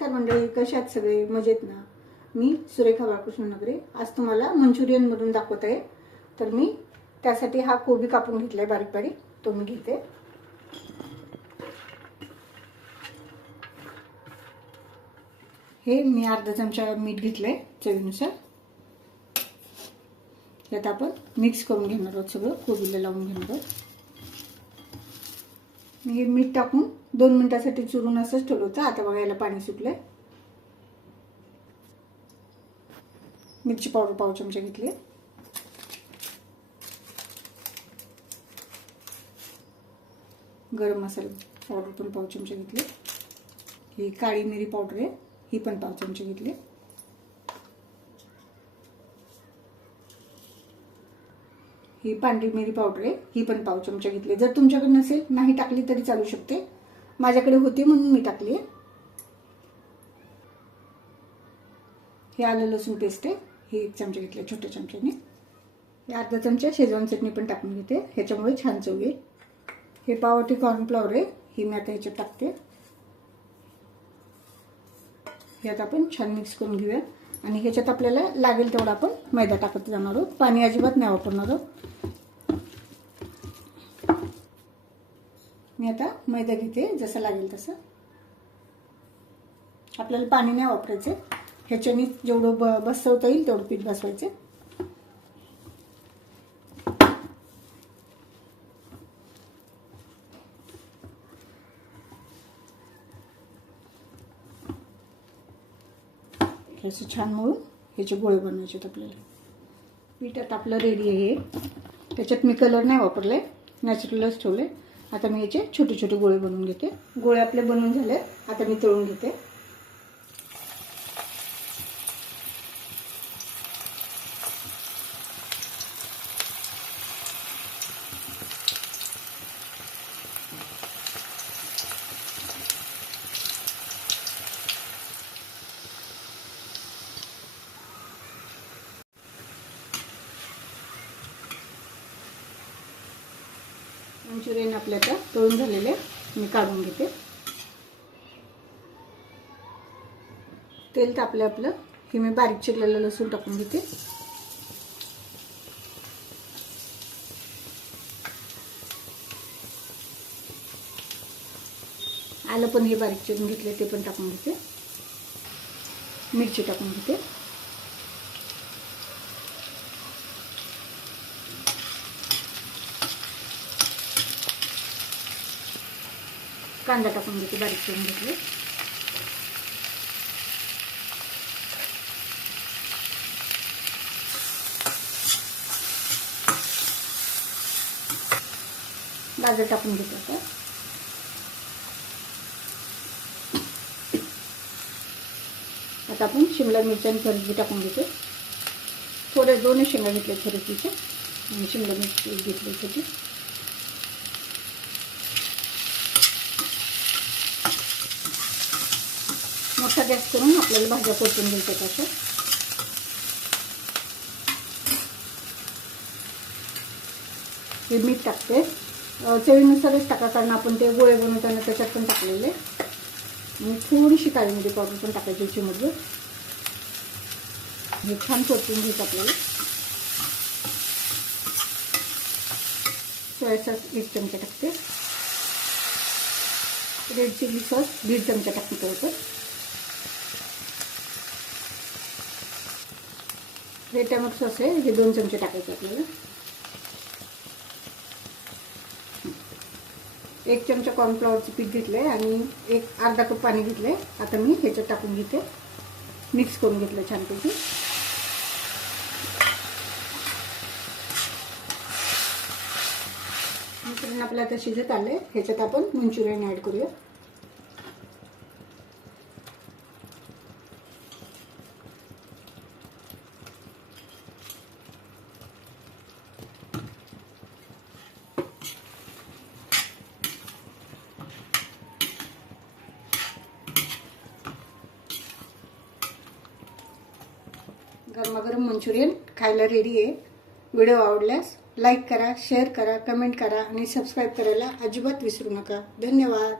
नमस्कार मंडळी कसे आहेत सगळे? मजेत ना? मी सुरेखा बाळकृष्ण नगरे. आज तुम्हाला मंचुरियनमधून दाखवत आहे. तर मी त्यासाठी हा कोबी कापून घेतलाय बारीक बारीक. तो मी घेते. हे मी अर्धा चमचा मीठ घेतलंय चवीनुसार. यात आपण मिक्स करून घेणार आहोत सगळं कोबीला लावून घेणार आहोत. हे मीठ टाकून दोन मिनिटासाठी चुरून असंच ठेवलं होतं आता बघायला पाणी सुटलंय. मिरची पावडर पाव चमचा घेतली. गरम मसाला पावडर पण पाव चमचा घेतली. ही काळी मिरी पावडर आहे ही पण पाव चमचे घेतली. ही पांढरी मिरी पावडर आहे ही पण पाव चमचा घेतली जर तुमच्याकडे नसेल नाही टाकली तरी चालू शकते. माझ्याकडे होती म्हणून मी टाकली आहे. हे आलं लसूण पेस्ट आहे. ही एक चमचा घेतले छोट्या चमच्याने. हे अर्धा चमचा शेजवान चटणी पण टाकून घेते. ह्याच्यामुळे छान चव येईल. हे पावटी कॉर्नफ्लॉवर आहे. ही मी आता ह्याच्यात टाकते. हे आता आपण छान मिक्स करून घेऊया आणि ह्याच्यात आपल्याला लागेल तेवढा आपण मैदा टाकत जाणार आहोत. पाणी अजिबात नाही वापरणार आहोत. मी आता मैदा घेते जसं लागेल तसं. आपल्याला पाणी नाही वापरायचं. ह्याच्याने जेवढं ब बसवता येईल तेवढं पीठ बसवायचं. असं छान मळून ह्याचे गोळे बनवायचे आहेत आपल्याला. पीठ आता आपलं रेडी आहे. त्याच्यात मी कलर नाही वापरले नॅचरलच ठेवले. आता मी याचे छोटे छोटे गोळे बनवून घेते. गोळे आपले बनवून झाले आता मी तळून घेते. मंचुरियन आपल्या त्या तळून झालेले मी काढून घेते. तेल तापलं आपलं. की मी बारीक चिरलेलं लसूण टाकून घेते. आलं पण हे बारीक चिरून घेतले ते पण टाकून घेते. मिरची टाकून घेते. कांदा टाकून घेते बारीक करून घेतले गाजर टाकून घेते आता आता आपण शिमला मिरची आणि फरजी टाकून घेते थोडे दोनच शेंगा घेतले फरजीचे आणि शिमला मिरची घेतली छोटी असा गॅस करून आपल्याला भाज्या परतून घ्यायच्या तशा हे मीठ टाकते. चवीनुसारच टाका कारण आपण ते गोळे बनवताना त्याच्यात पण टाकलेले. आणि थोडीशी काळी पावडर पण टाकायची याच्यामध्ये. हे छान परतून घ्यायचं आपल्याला. सोया सॉस एक चमचा टाकते. रेड चिली सॉस दीड चमचा टाकते होतं हे टमाटो सॉस आहे. हे दोन चमचे टाकायचे आपल्याला. एक चमचा कॉर्नफ्लॉवरचं पीठ घेतलं आहे आणि एक अर्धा कप पाणी घेतलं आहे आता मी ह्याच्यात टाकून घेते. मिक्स करून घेतलं छानपैकी. मिश्रण आपलं आता शिजत आलं आहे ह्याच्यात आपण मंचुरियन ॲड करूया. मंचुरियन खायला रेडी आहे. व्हिडिओ आवडल्यास लाईक करा शेअर करा कमेंट करा आणि सबस्क्राईब करायला अजिबात विसरू नका. धन्यवाद.